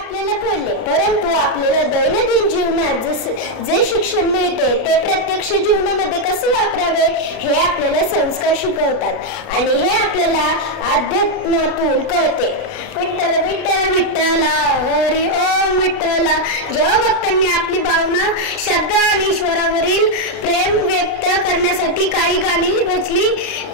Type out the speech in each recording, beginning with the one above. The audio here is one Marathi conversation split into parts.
आपल्याला कळले, परंतु आपल्याला दैनंदिन जीवनात जे शिक्षण मिळते ते प्रत्यक्ष जीवनामध्ये कसे वापरावे हे आपल्याला संस्कार शिकवतात आणि हे आपल्याला अध्यात्मातून कळते. विठ्ठल विठ्ठल विठ्ठला हरी ओम विठ्ठला. जेव्हा भक्तांनी आपली भावना शब्द आणि ईश्वरावरील प्रेम व्यक्त करण्यासाठी काही गाणी रचली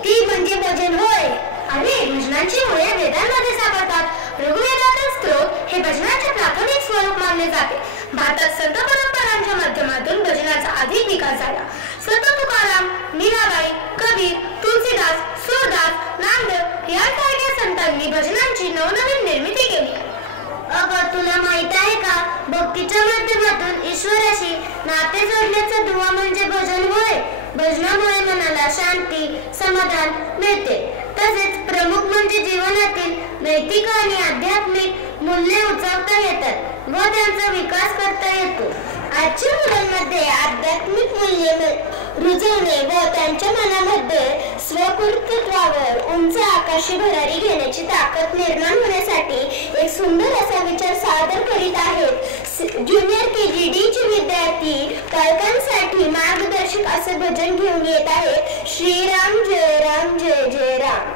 ती म्हणजे भजन होय. आणि भजनांची मुळे वेदांमध्ये सापडतात. ऋग्वेदातील स्तोत्र हे भजनाचे प्राथमिक स्वरूप मानले जाते. भारतात संत परंपरांच्या माध्यमातून भजनाचा अधिक विकास झाला. संत तुकाराम, मीराबाई, कबीर, तुलसीदास, सूरदास, नामदेव यांसारख्या संतांनी भजनांची नवनवीन निर्मिती केली. अगं, तुला माहित आहे का, भक्तीच्या माध्यमातून ईश्वराशी नाते जोडण्याचा दुवा म्हणजे भजन होय. भजनामुळे मनाला शांती, समाधान मिळते. तसेच प्रमुख म्हणजे जीवनातील नैतिक आणि आध्यात्मिक मूल्ये उंचावता येतात व त्यांचा विकास करता येतो. आजच्या मुलांमध्ये आध्यात्मिक मूल्ये रुजवणे व त्यांच्या मनामध्ये स्वकर्तृत्वावर उंच आकाशी भरारी घेण्याची ताकद निर्माण होण्यासाठी एक सुंदर असा विचार सादर करीत आहेत. ज्युनियर KG चे विद्यार्थी पालकांसाठी मार्गदर्शक असे भजन घेऊन येत आहेत. श्रीराम जय राम जय जय राम.